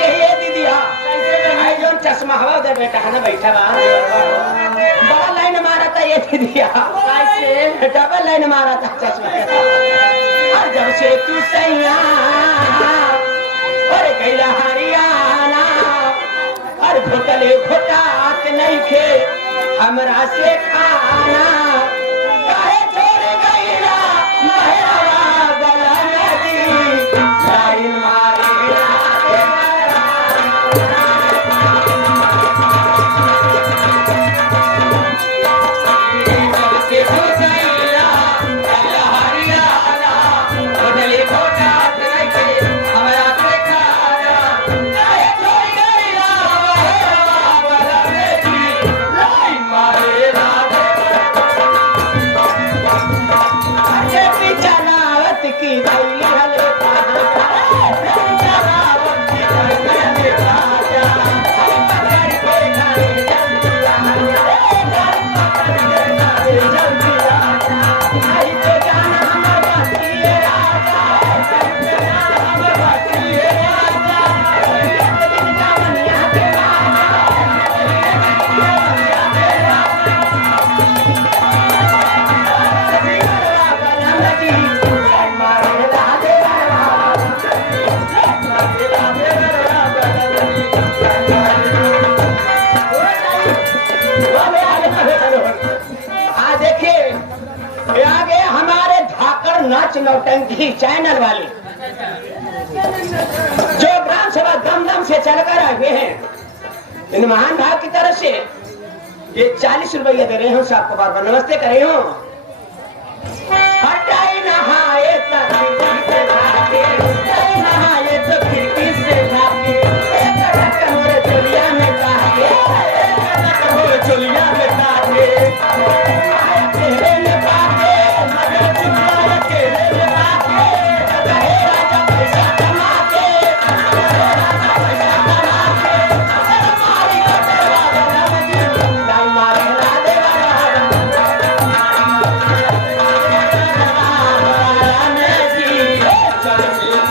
के ये दीदिया आई जो चश्मा हवा उधर बेटा है ना बैठा बा बड़ा लाइन मारा था ये दीदिया कैसे डबल लाइन मारा था चश्मा और जब से तू सैया और कैला हरियाणा और घोटले घोटात नहीं खे हमरा से खाना काहे छोड़ गईला महरावा गला नदी लाइन मारे नाच नौटंकी चैनल वाले जो ग्राम सभा दम दम से चलकर आए हैं इन महान भाव की तरफ से ये 40 रुपया दे रहे हूँ आपको बार बार नमस्ते कर रही हूँ हटाई नहाए तो खिड़की से चोलिया में चोलिया में चल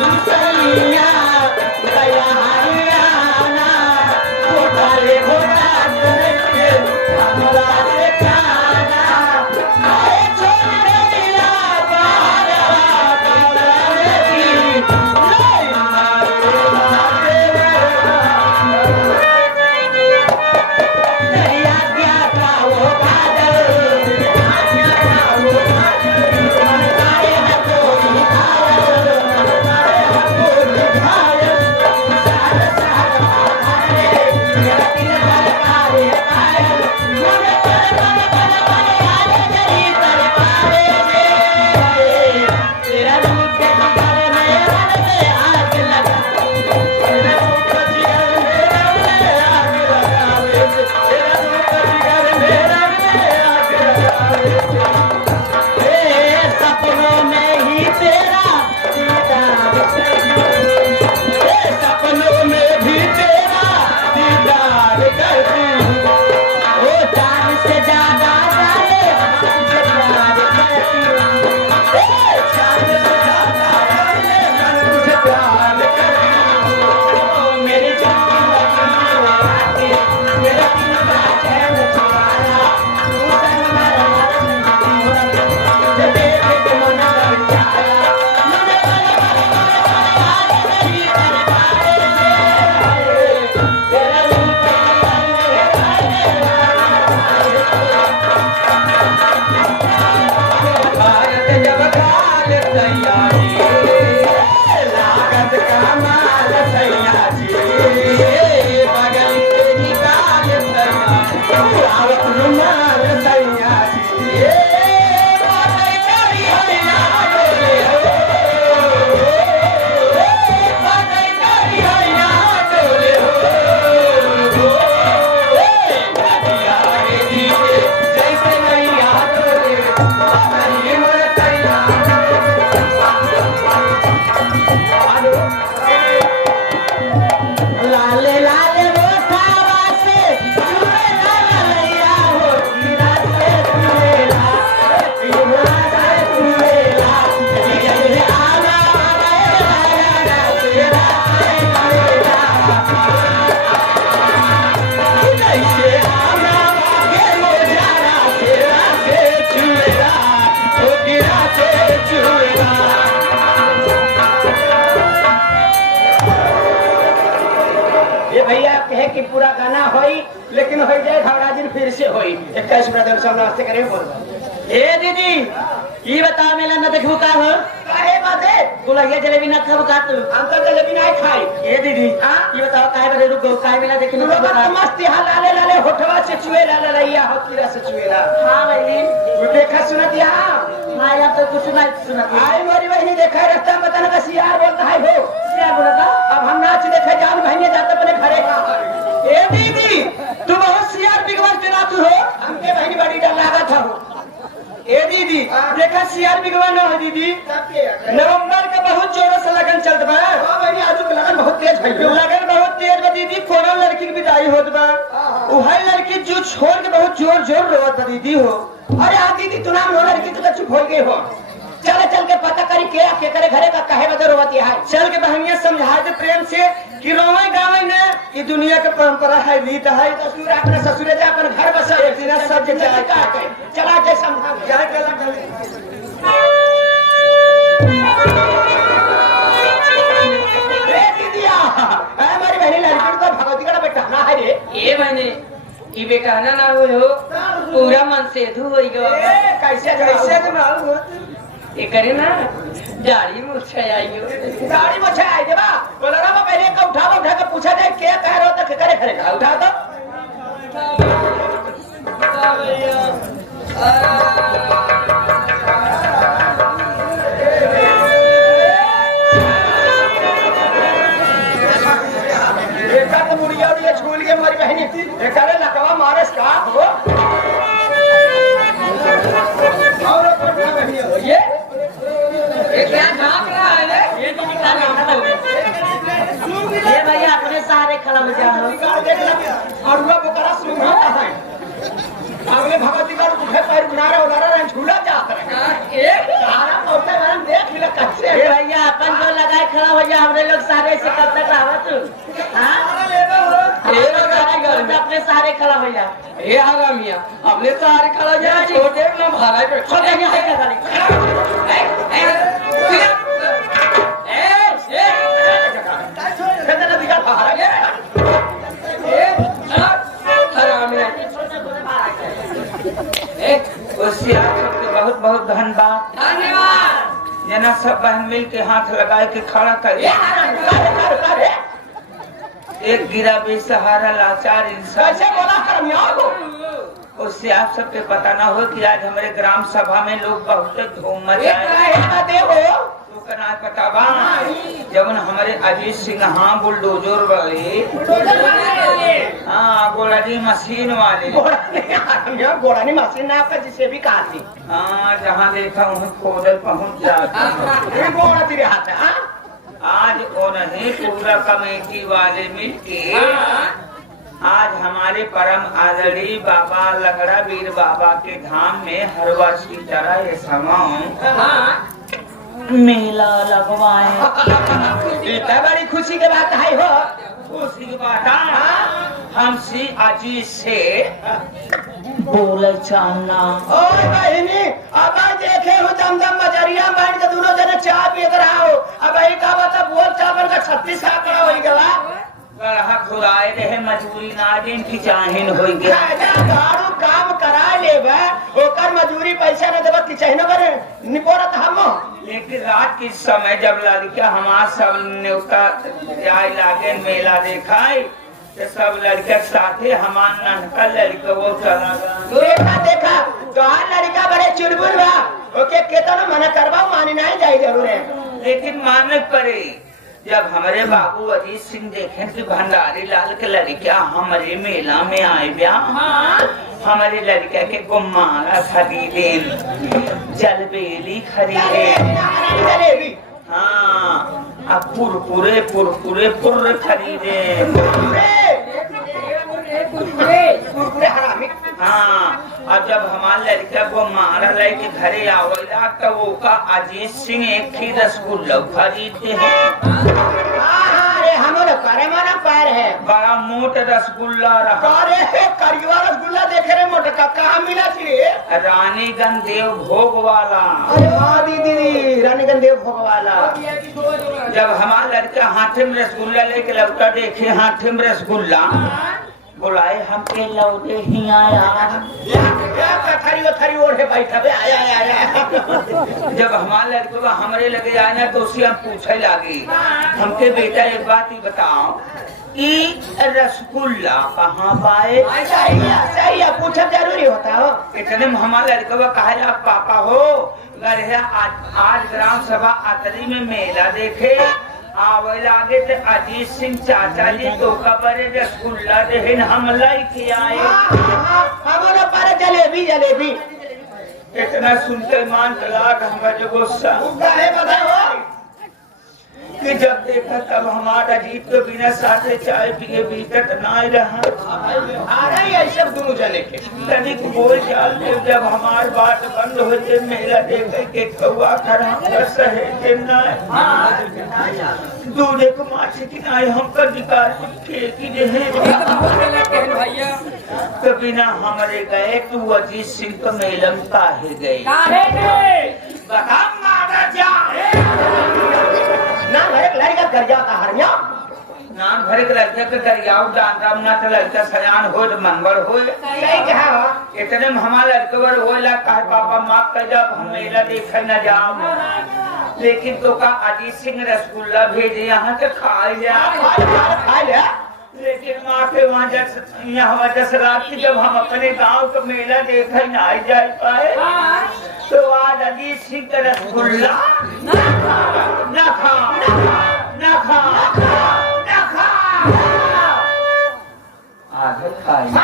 ये भैया कहे कि पूरा गाना होई लेकिन हो जाए घबरा दिन फिर से होई 21 ब्रदर सब नमस्ते करे बोल ए दीदी ये बता मेला न देखबू का हो काहे बाते गुलैया जलेबी न खाबू का तू हम तो जलेबी नहीं खाई ए दीदी हां ये बताओ काहे बरे रुको काहे मेला देखे न बता मस्त यहाँ लाले लाले होठवा से चुएला ललैया हो तीरा से चुएला हां बहनी तू देखा सुनत यहाँ हां या तो कुछ नहीं सुनत आई मोरी बहनी देखा रास्ता में बताना का सियार बोलता है हो सियार बोलता अब हम नाच देखे जान बहनी जाते अपने घरे का ए दीदी तू बहुत सियार बिगवर जना तू हो हमके बहनी बड़ी डर लागत हो ए दीदी देखा सियार बिगवा न हो दीदी नवंबर का बहुत जोरों से लगन चलत बा हां बहनी आज लगन बहुत तेज भइयो लगन बहुत तेज बा दीदी कोनो लड़की की विदाई होत बा उहाई लड़की जो छोड़ के बहुत जोर जोर रोवत बा दीदी हो अरे हां दीदी तू नाम लो लड़की तू तो चुप हो गई हो चल के पता करी के करे घरे का काहे बदर रोवती है चल के बहनिया समझा दे प्रेम से कि रोवे गावे ने ये दुनिया के परंपरा है रीत है ससुर अपने ससुरे जा अपन घर बसा एक दिन सब के चला के समझा जाए चला रे दीदिया हमारी बहनी लड़की तो भगवती का बेटा ना है रे ए बहनी ई बेकाना ना हो पूरा मन से धु होई गो कैसे मालूम ये करे ना दाढ़ी मुछे आइयो दाढ़ी मुछे आई देबा बोला ना पहले का उठा के पूछा जाए क्या कह रहा था करे करे का उठा तो देखा तो मुड़िया उड़िया छूल के हमारी बहनी ये करे लकवा मारस का हो और पटना बहनी ये क्या झांक रहा है ये तो ये भैया अपने सहारे खड़ा हो जाओ और वो बकरा सुन रहा है अगले भगवती का उठे पैर बना रहा उड़ा रहा झूला जाता है एक सहारा पौधे वाला देख मिला कैसे ये भैया अपन जो लगाए खड़ा हो जा हमरे लोग सहारे से कब तक रहा तू हां ये लोग अपने सहारे खड़ा हो जा ये हरामिया अपने सहारे खड़ा हो जा छोटे ना भाड़ा पे छोटे यहां है बहुत बहुत धन्यवाद जना सब बहन मिल के हाथ लगाए के खड़ा कर एक गिरा बेसहारा लाचार इंसान उससे आप सबके पता ना हो कि आज हमारे ग्राम सभा में लोग बहुत धूम मचाए ना पता बा जब हमारे अजीत सिंह हाँ बुलडोजर वाले हाँ गोड़ानी मशीन वाले गोड़ानी मशीन ना आपका जिसे भी कहा थी हाँ जहाँ देखा वहीं खोदल पहुँच जाता आज उन्हें पूरा कमेटी वाले मिलके आज हमारे परम आदरणीय बाबा लंगड़ा वीर बाबा के धाम में हर वर्ष की तरह ये समाओं मेला लगवाए इतना बड़ी खुशी के बात है हो खुशी की बात हमसे अजीत से बोले चाहना ओ बहनी अब देखे हो दमदम मजरिया बैठ के दोनों जने चाय पी रहा हो अब यही का बता बोल चावल का 36 आंकड़ा हो गया गढ़ा खुराए रहे मजबूरी ना दिन की चाहिन हो गया दारू काम करा लेबा ओकर मजूरी पैसा न देबा कि चाहिए करे निपोरत हम लेकिन रात के समय जब लड़का हमार सब न्योता जाय लागे मेला देखाई तो सब लड़के साथे हमार ननका लड़का वो चला देखा तो लड़का बड़े चुलबुल बा ओके केतना मना करबा मानी नहीं जाई जरूर है लेकिन मानने पड़े जब हमारे बाबू अजीत सिंह देखे कि भंडारी लाल के लड़का हमारे मेला में आए ब्या हमारे लड़का के गुम्मारा खरीदे जलबेली खरीदे हाँ अब पुरपुरे पुरपुरे पुर खरीदे हाँ अब जब हमारे लड़का को मारा लेके घरे आवेला तो वो का अजीत सिंह एक ही रसगुल्ला खरीदते हैं। अरे हमारे करे मना पैर है बड़ा मोट रसगुल्ला रहा। अरे करिया रसगुल्ला देखे रे मोटका कहाँ मिला थी रे? रानीगंज देव भोग वाला। अरे हाँ दीदी रानीगंज देव भोग वाला। जब हमारा लड़का हाथे में रसगुल्ला लेके लौटा देखे हाथे में रसगुल्ला बुलाए हमके लौटे ही आया। थरी ओढ़े बैठा बे आया आया। जब हमारे लड़के को हमरे लगे आए ना तो उसी हम पूछे लगी हमके बेटा एक बात ही बताओ ये रसगुल्ला कहाँ पाए? सही है पूछना जरूरी होता हो। इतने में हमारा लड़का को कहा पापा हो आज ग्राम सभा अतरी में मेला देखे आवे लागे तो अजीत सिंह चाचा जी तो कबर रसगुल्ला देहन हम लेके आए। हमारा पर जलेबी जलेबी इतना सुनते मान लाग हमारा जो गुस्सा बताओ कि जब देखा तब हमारा अजीत तो बिना साथे चाय पिए बीतत ना रहा। अरे ये सब दोनों जने के तनिक बोल चाल के जब हमार बात बंद होते मेला देखे के कौआ खराब सहे के ना दूधे को माछी किनारे हम पर विकार की रहे तो बिना हमारे गए तो अजीत सिंह तो मेला में काहे गए बता मारा जा ना भरे लड़का कर जाता हरिया नाम भरे के लड़के के करियाव जान राम ना तो लड़का सयान हो तो मंगल हो सही कहा इतने में हमारा लड़के बर होला कहे पापा माफ कर जब हम मेला देखे न जाओ लेकिन तो का अजीत सिंह रसगुल्ला भेजे यहाँ से खा लिया लेकिन माँ के वहाँ यहाँ दशरात की जब हम अपने गांव का मेला देखे न जा पाए तो आज अजीत सिंह का रसगुल्ला न खा आधे खाए ना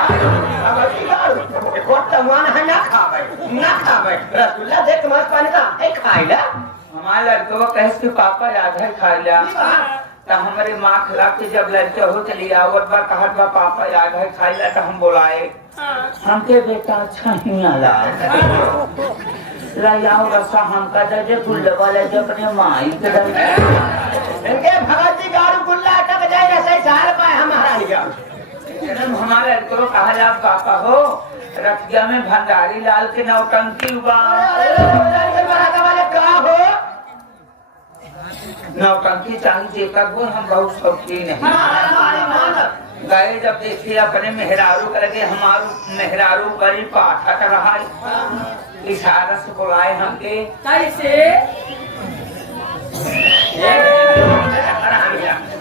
खावे रसगुल्ला देख मस्त पानी का खाई ला हमारे लड़के को कहे कि पापा आधे खा लिया तो हमारे माँ खिला के जब लड़के हो चली आवत बा कहा बा पापा आधे खाई ला तो हम बोलाए हमके बेटा अच्छा नहीं आला लाओ रसा हमका दे गुल्ले वाले जो अपने माई के इनके भगत जी गारू गुल्ला टक जाए सही साल पाए हमारा लिया हमारे लड़के को कहा पापा हो रखिया में भंडारी लाल के नौटंकी हुआ नौटंकी चाहिए देखा वो हम बहुत शौकीन है गए जब देखिए अपने मेहरारू करके हमारू मेहरारू बड़ी पाठा कर रहा इशारा से बुलाए हमके कैसे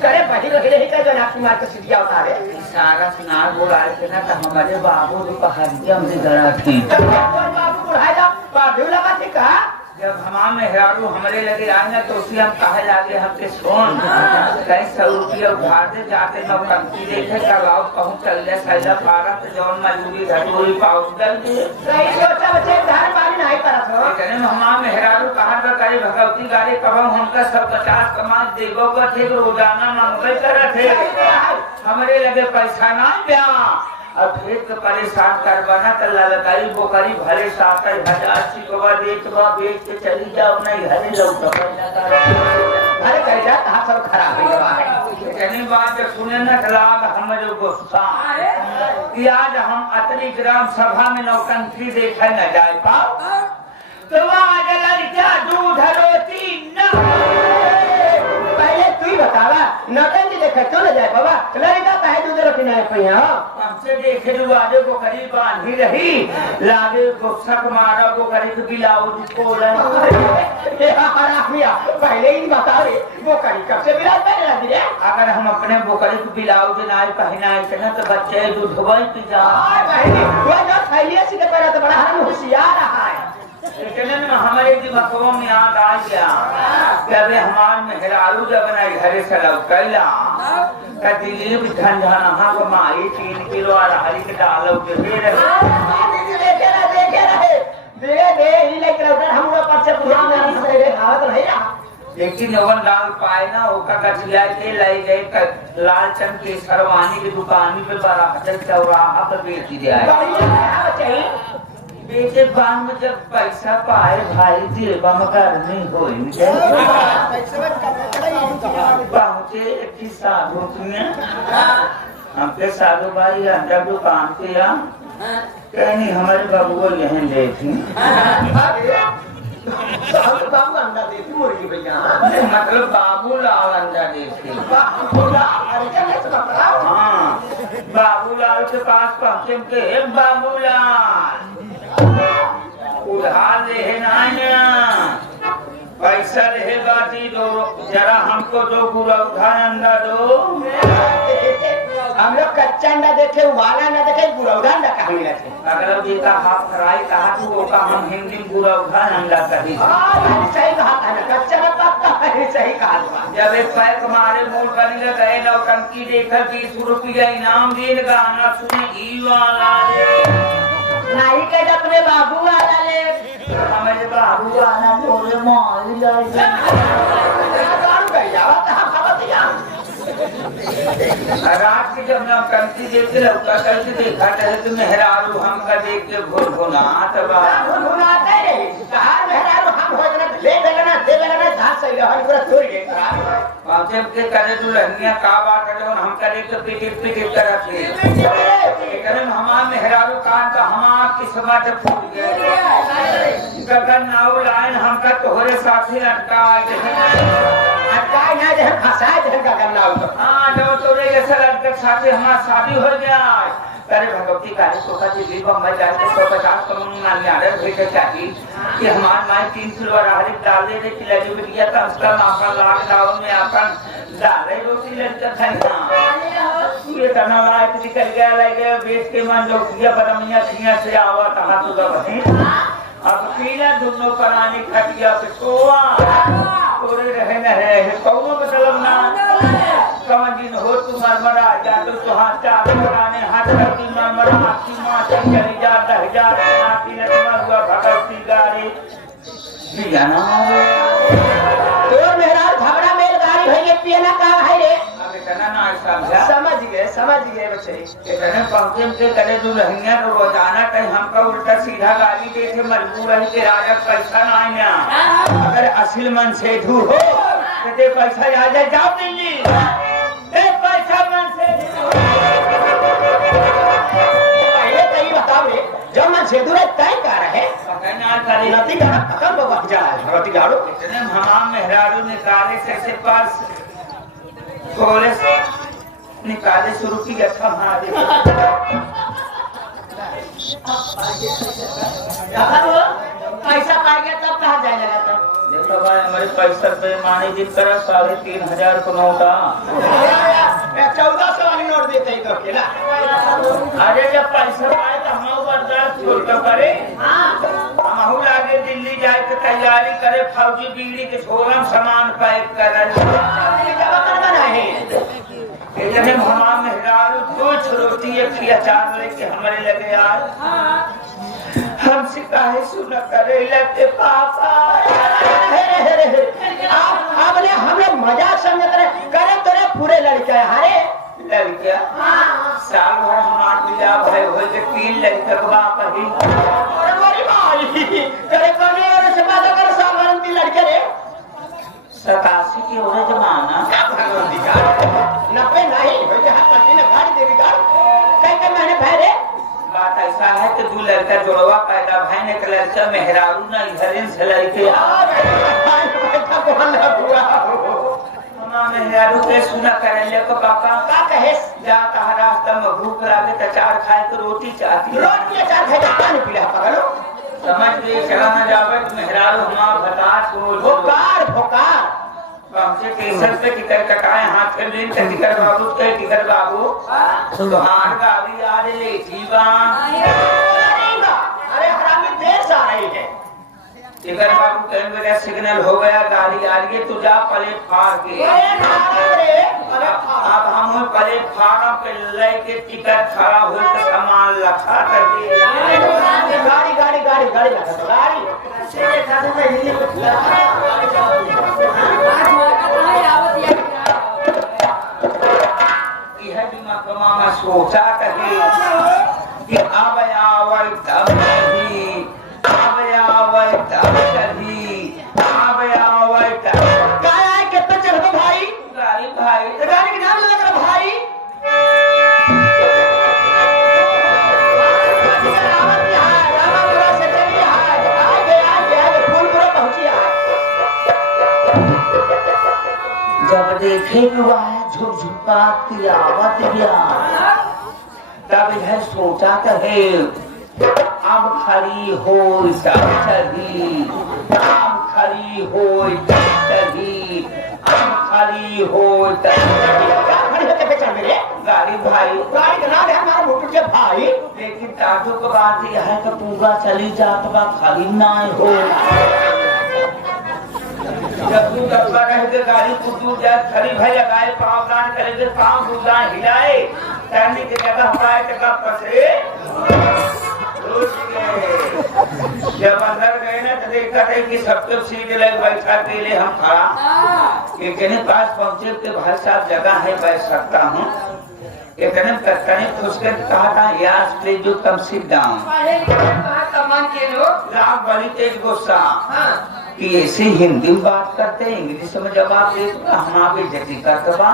करे बहिर ही का जो नाक मार के सीधिया उतारे इशारा से ना बुलाए थे ना तो हमारे बाबू दोपहरिया में जरा थी बाबू बुढ़ाया बाबू लगा थी का जब हमारा मेहरारू हमारे लगे आए ना तो उसी हम कहे लागे हमके सोन कहीं 100 रुपया उधार दे जाते नौटंकी देखे करवाओ कहूँ चल जाए सैला पारा तो जौन मजदूरी घटोरी पाउच दल दिए सही सोचा बच्चे धार पानी नहीं करत हो इतने में हमारा मेहरारू कहा था करे भगवती गाड़ी कहो हमका सब 50 कमा देगो का थे रोजाना मंगल करे थे हमारे लगे पैसा ना ब्या अब खेत के परेशान करवाना तो ललकाई बोकरी भले 7,000 चिकवा बेचवा बेच के चली जाओ नहीं घरे लौट अरे कर जा कहाँ सब खराब हो गया है इतनी बात जब सुने न लाग हमारे गुस्सा कि आज हम अतरी ग्राम सभा में नौटंकी देखे न जाए पाओ तो आज लड़कियां दूध रोटी न पहले तू ही बतावा नौटंकी देखे तो न जाए बाबा लड़का पहले दूध रोटी नहीं पिया हमसे देखे जो आगे को करीब बांधी रही लागे गुस्सा मारा को करीब ब्लाउज खोला पहले ही बता रहे वो करी कब से ब्लाउज पहन रही है अगर हम अपने बोकरी को ब्लाउज ना पहना तो बच्चे दूधवा पी जा वो जो थैलिया से पहना तो बड़ा हम होशियार रहा है इतने में हमारे दिमागों में याद आ गया जब हमारे मेहरारू जब घरे से लौटैला दिलीप झंझनहा को माई 3 किलो अरहरी के डालो के दे लेकिन ओवन डाल पाए ना ओका गठिया के ले गए लालचंद के सरवानी की दुकान पे बड़ा चौराहा पर बेच दिया बेटे बान में जब पैसा पाए भाई देवा में गर्मी होइंगे पहुंचे एक साधु में हमके साधु भाई अंदर दुकान पे आ कहनी हमारे बाबू को यहीं देखी बाबू अंडा देती मुर्गी भैया मतलब बाबू लाल अंडा देखी हाँ बाबूलाल के पास पहुंचे के बाबूलाल उधार ले पैसा रहे बाती दो जरा हमको दो पूरा उधार अंडा दो हम लोग कच्चा अंडा देखे वाला अंडा देखे पूरा अंडा कहाँ मिला थे अगर बेटा हाथ फ्राई कहा तो का हम हिंदी में पूरा उधार अंडा कही सही कहा था ना कच्चा ना पक्का है सही कहा जब एक पैक मारे मोड़ करी गए नौटंकी देखा 20 रुपया इनाम दिन गाना सुने ई वाला नहीं के अपने बाबू वाला ले हमारे बाबू वाला थोड़े मारी जाए रात की जब नौटंकी देखते लौका करके देखा करे तो मेहरारू हमका देख के भुनभुनात भुनभुनाते रे कहा मेहरारू हम हो जाना ले बेलना दे बेलना धान सही रहन पूरा छोड़ गए पांचे के करे तू लहनिया का बात करे हम करे तो पीटी करा थे करे हमार मेहरारू कान का हमार किस्मत फूट गए गगन नाव लाइन हमका तोहरे साथी अटका अटका ना जे फंसा जे गगन नाव हां जब तोरे जैसा लड़के साथी हमार शादी हो गया अरे भगवती काली सोखा जी दीपम में जाके 150 करोड़ नालियारे भेजे चाहिए कि हमार माई 3 किलो राहरी डाल दे कि लगी बिटिया का उसका मापा लॉकडाउन में अपन डाले रोटी लड़का खाना ये करना लायक निकल गया लगे बेच के मन जो किया बदमिया खिया से आवा कहा तो बने अब पीला दोनों कराने खटिया पे सोआ तोरे रहे न रहे कौन मतलब ना कवन दिन हो तू मरमरा जा तो हाथ चार कराने हाथ करती मरमरा आपकी मां से चली जा 10,000 नाती ने तुम्हारा हुआ भगवती गाड़ी दिया ना तो मेरा झगड़ा मेल गाड़ी भैया पियना कहा है रे अबे कहना ना समझा समझ गए बच्चे कहने पहुंचे के करे तू लहंगा तो रोजाना कहीं हमका उल्टा सीधा गाली दे के मजबूर है कि राजा पैसा ना आया अगर असल मन से धू हो तो दे पैसा आ जाए जाओ दिल्ली दे पैसा मन से ये कहीं बताओ रे जब मन से दूर तय कर रहे कहना करे नती का कब बाबा जा भगवती गाड़ो इतने हमाम मेहरारू निकाले से पास खोले से निकाले शुरू की अच्छा हमारे पैसा पा गया तब कहा जाएगा तब देखो भाई हमारे पैसा पे माने दिन करा 3,500 को नोटा 1400 वाली नोट देते ही तो अकेला अरे जब पैसा पाए तो हम बर्दाश्त छोड़ तो करे हम लागे दिल्ली जाए के तैयारी करे फौजी बीड़ी के छोरम सामान पैक करे इतने हमारा मेहरारू 2 रोटी एक अचार लेके हमारे लगे यार हमसे काहे सुना करे लगते पापा आपने हम लोग मजाक समझते रहे करे तेरे पूरे लड़के हरे लड़किया साल भर हमार बिया भाई हो के 3 लड़का के बाप ही अरे मेरी माई करे कोने और से बात कर सामने लड़के रे 87 की ओरे जमाना 90 नहीं हो जा पति ने गाड़ी दे दी गाड़ी कई मैंने भरे बात ऐसा है कि 2 लड़का जोड़वा पैदा भाई ने लड़का मेहरारू ना इधर से लड़के मेहरारू के सुना करे ले को पापा का कहे जा कहा रास्ता में भूख लागे तो अचार खाए तो रोटी चाहती रोटी अचार खाए तो पानी पी ले पगलो समझ गए चला न जावे तो मेहरारू हमारा बतास बोल भोकार हमसे केसर पे टिकट कटाए हाथ कर दिन टिकट बाबू के टिकट बाबू तो हाथ गाड़ी आ रही ले जीवा अरे हरामी देर से आ रही है टिकट बाबू कहने मेरा सिग्नल हो गया गाड़ी आ रही है तू जा प्लेटफार्म के अब हम प्लेटफार्म पे लेके टिकट खड़ा हुए तो सामान रखा करके गाड़ी लगा तो गाड़ी यह दिमाग में सोचा कहे कि अब आवे तब भी फिर वह झुकझुका तिलावत गया। तब यह सोचा कहे अब खड़ी हो सही, अब खड़ी हो सही, अब खड़ी हो गाड़ी भाई, गाड़ी का नाम है हमारा मोटर के भाई। लेकिन ताजो को बात यह है कि पूरा चली जात बा खाली ना हो। जब तू डब्बा रह के गाड़ी कुटू जाए खड़ी भाई लगाए पाँव दान करेंगे पाँव दूधा हिलाए तैरने की जगह हमारे जगह पसरे। जब अंदर गए ना तो देखा था कि सबको सीट लग बैठा के लिए हम खड़ा इतने पास पहुंचे के भाई साहब जगह है बैठ सकता हूँ। इतने तक उसके कहा था यार please you come sit down. Ram बड़ी तेज गुस्सा कि ऐसे हिंदी में बात करते हैं इंग्लिश में जवाब दे हम आगे जति करते बा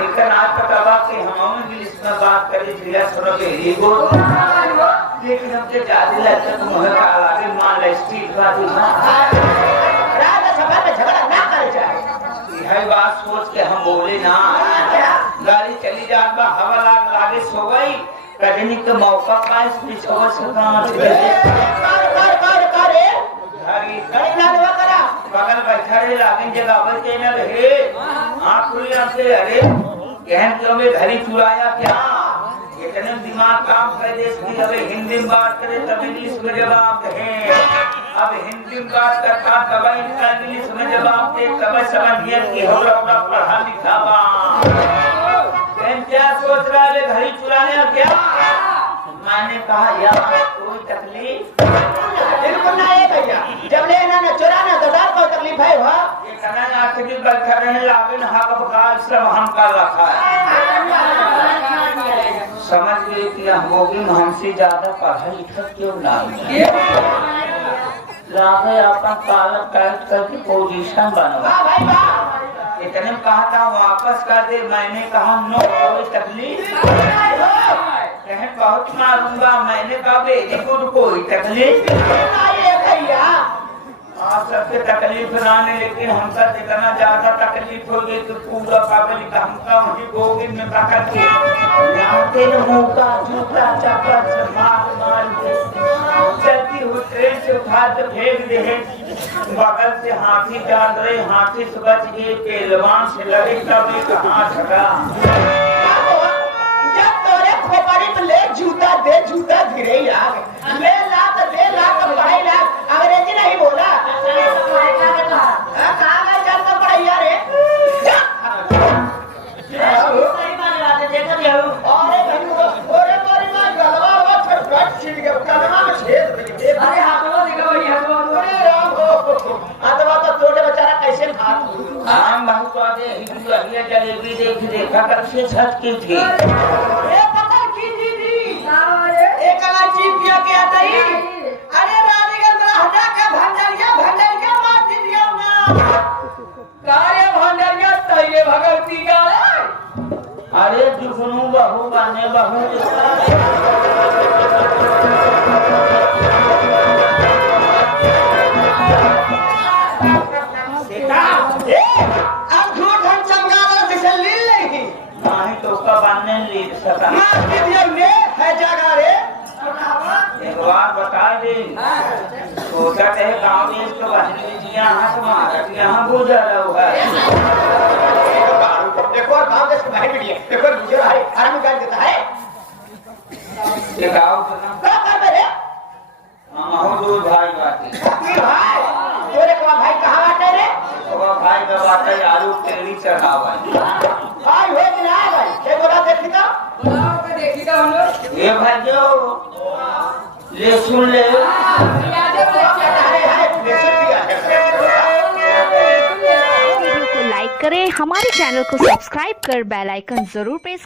इनका आज पता कि हम इंग्लिश में बात करें जिला सुनो वेरी गुड। लेकिन हमसे ज्यादा लगता तो मुझे काल आगे मान ले स्ट्रीट बात रात सभा में झगड़ा ना करे जाए। यह बात सोच के हम बोले ना गाड़ी चली जात बा हवा लागे सो गई कजनी के मौका पास पिछवा से बगल बैठा रहे लागिन जगह पर के न रहे आँख खुली आपसे अरे कहन क्यों में घड़ी चुराया क्या इतने दिमाग काम कर दे इसकी अब हिंदी में बात करे तब इंग्लिश में जवाब दे। अब हिंदी में बात करता तब इंग्लिश में जवाब दे तब समझिए कि हो रहा पढ़ा लिखा बा। क्या सोच रहा है घड़ी चुराने क्या? मैंने कहा यार कोई तकलीफ बिल्कुल ना है भैया। जब लेना न चुराना तो डर कोई तकलीफ है वहाँ। ये कहना आखिर बैठा रहे लागिन हक बकाल सब हम कर रखा है। समझ गए कि होगी हमसे ज्यादा पढ़ा लिखा क्यों ना लागे अपन काला टाइट करके पोजीशन बनवा। इतने कहा था वापस कर दे मैंने कहा नो कोई तकलीफ बहुत मारूंगा। मैंने कहा वेरी गुड कोई तकलीफ भैया। आप सबके तकलीफ नाने लेकिन हमका जितना ज्यादा तकलीफ होगी तो पूरा पागल हमका वही गोविंद में पकड़ के लाते मुंह का जूता चप्पल से मार के चलती हुई ट्रेन से उठा के फेंक दे। बगल से हाथी जान रहे हाथी से बच गए पहलवान से लगे तब एक हाथ हटा। जब तोरे खोपड़ी में ले जूता दे जूता धीरे ही आगे ले ला तो दे ला तो पढ़ाई ला अंग्रेजी नहीं बोला कहाँ गए चल तो पढ़ाई रे जलेबी देखा कर से छत की थी अरे रानीगंज में हटा के भंडरिया मार दिया भंडरिया तैये भगवती का अरे जुगनू बहू बने बहू अब झूठ हम चमका जिसे ली नहीं माही तो का बनने ली सका है जगह रे एक बार बता दे सोचा कहे गाँव में इसको बहनी जिया हाथ मारा यहाँ गुजर हुआ है। देखो और गाँव देश भाई भी देखो गुजर है आराम कर देता है ये गाँव का क्या कर मेरे हम दो भाई बातें भाई तोरे का भाई कहाँ बाटे रे तो भाई का बातें आलू तेली चढ़ावा भाई हो कि ना भाई एक बार देखी तो ये भाई जो ले सुन ले वीडियो को लाइक करें, हमारे चैनल को सब्सक्राइब कर बेल आइकन जरूर प्रेस